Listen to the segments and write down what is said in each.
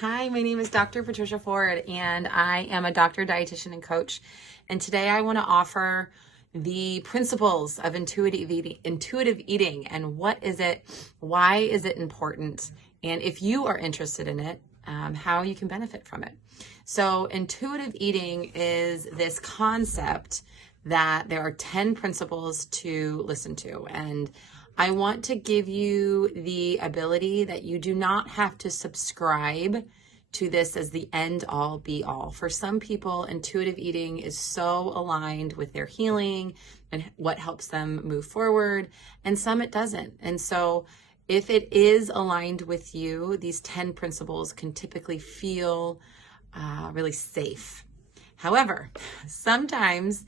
Hi, my name is Dr. Patricia Ford, and I am a doctor, dietitian, and coach. And today I want to offer the principles of intuitive eating and what is it, why is it important, and if you are interested in it, how you can benefit from it. So intuitive eating is this concept that there are 10 principles to listen to. And I want to give you the ability that you do not have to subscribe to this as the end all be all. For some people, intuitive eating is so aligned with their healing and what helps them move forward, and some it doesn't. And so if it is aligned with you, these 10 principles can typically feel really safe. However, sometimes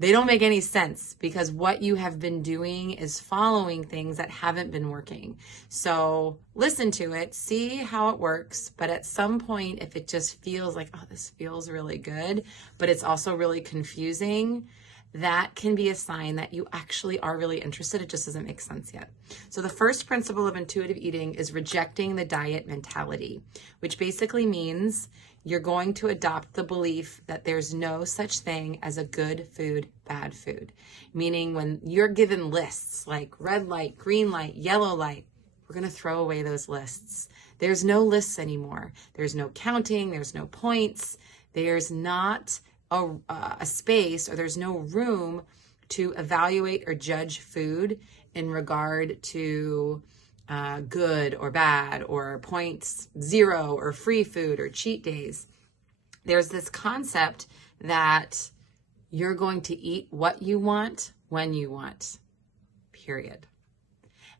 they don't make any sense because what you have been doing is following things that haven't been working. So listen to it, see how it works. But at some point, if it just feels like, oh, this feels really good, but it's also really confusing, that can be a sign that you actually are really interested. It just doesn't make sense yet. So the first principle of intuitive eating is rejecting the diet mentality, which basically means you're going to adopt the belief that there's no such thing as a good food, bad food. Meaning when you're given lists like red light, green light, yellow light, we're going to throw away those lists. There's no lists anymore. There's no counting. There's no points. There's not a space, or there's no room to evaluate or judge food in regard to good or bad, or points, zero, or free food, or cheat days. There's this concept that you're going to eat what you want when you want, period.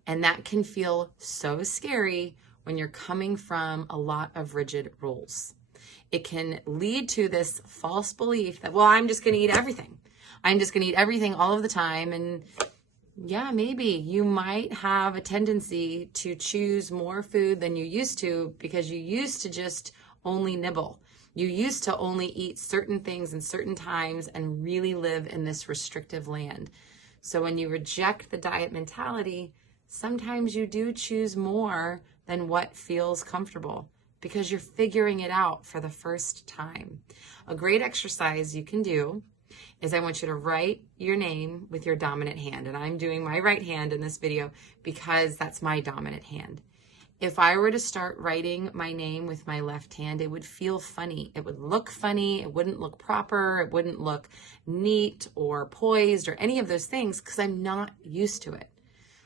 And that can feel so scary when you're coming from a lot of rigid rules. It can lead to this false belief that, well, I'm just going to eat everything. I'm just going to eat everything all of the time. And yeah, maybe you might have a tendency to choose more food than you used to because you used to just only nibble. You used to only eat certain things in certain times and really live in this restrictive land. So when you reject the diet mentality, sometimes you do choose more than what feels comfortable, because you're figuring it out for the first time. A great exercise you can do is I want you to write your name with your dominant hand. And I'm doing my right hand in this video because that's my dominant hand. If I were to start writing my name with my left hand, it would feel funny. It would look funny. It wouldn't look proper. It wouldn't look neat or poised or any of those things because I'm not used to it.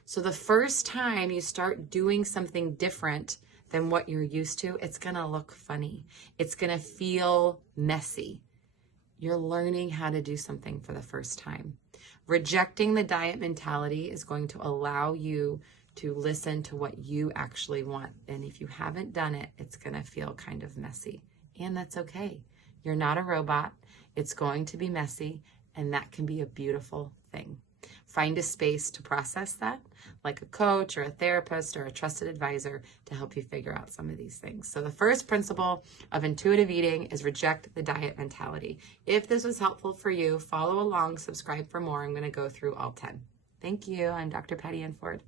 So the first time you start doing something different than what you're used to, it's going to look funny. It's going to feel messy. You're learning how to do something for the first time. Rejecting the diet mentality is going to allow you to listen to what you actually want. And if you haven't done it, it's going to feel kind of messy. And that's okay. You're not a robot. It's going to be messy, and that can be a beautiful thing. Find a space to process that, like a coach or a therapist or a trusted advisor to help you figure out some of these things. So the first principle of intuitive eating is reject the diet mentality. If this was helpful for you, follow along, subscribe for more. I'm going to go through all 10. Thank you. I'm Dr. Patty Ann Ford.